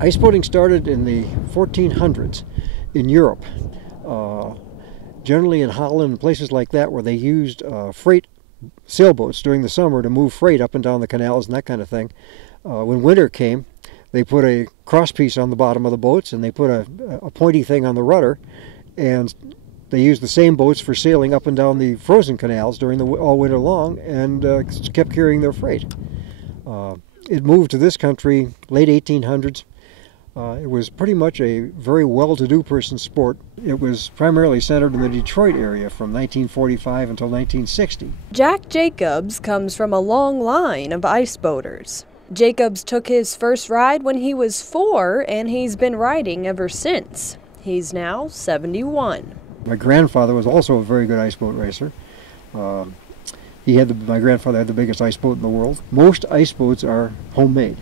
Iceboating started in the 1400s in Europe, generally in Holland and places like that, where they used freight sailboats during the summer to move freight up and down the canals and that kind of thing. When winter came, they put a crosspiece on the bottom of the boats, and they put a pointy thing on the rudder, and they used the same boats for sailing up and down the frozen canals during all winter long, and kept carrying their freight. It moved to this country late 1800s. It was pretty much a very well-to-do person's sport. It was primarily centered in the Detroit area from 1945 until 1960. Jack Jacobs comes from a long line of iceboaters. Jacobs took his first ride when he was 4, and he's been riding ever since. He's now 71. My grandfather was also a very good iceboat racer. My grandfather had the biggest iceboat in the world. Most iceboats are homemade.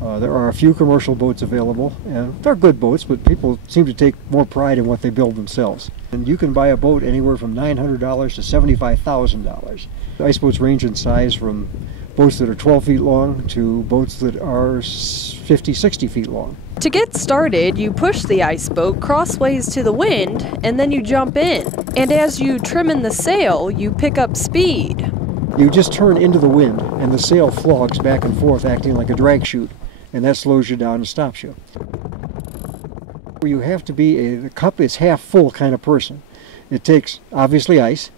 There are a few commercial boats available, and they're good boats, but people seem to take more pride in what they build themselves. And you can buy a boat anywhere from $900 to $75,000. Iceboats range in size from boats that are 12 feet long to boats that are 50, 60 feet long. To get started, you push the iceboat crossways to the wind, and then you jump in. And as you trim in the sail, you pick up speed. You just turn into the wind, and the sail flogs back and forth, acting like a drag chute, and that slows you down and stops you. You have to be the cup is half full kind of person. It takes, obviously, ice.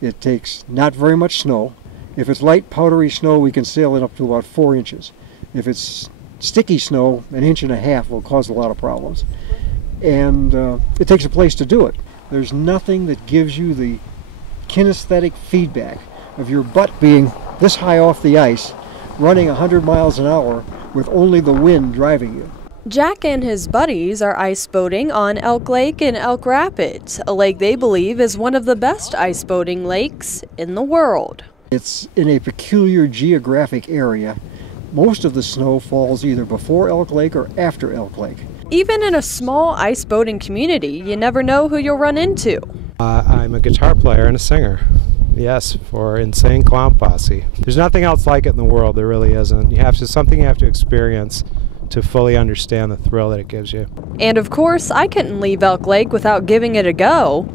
It takes not very much snow. If it's light, powdery snow, we can sail it up to about 4 inches. If it's sticky snow, 1.5 inches will cause a lot of problems. And it takes a place to do it. There's nothing that gives you the kinesthetic feedback of your butt being this high off the ice, running 100 miles an hour with only the wind driving you. Jack and his buddies are iceboating on Elk Lake in Elk Rapids, a lake they believe is one of the best iceboating lakes in the world. It's in a peculiar geographic area. Most of the snow falls either before Elk Lake or after Elk Lake. Even in a small iceboating community, you never know who you'll run into. I'm a guitar player and a singer. Yes, for Insane Clown Posse. There's nothing else like it in the world, there really isn't. Something you have to experience to fully understand the thrill that it gives you. And of course, I couldn't leave Elk Lake without giving it a go.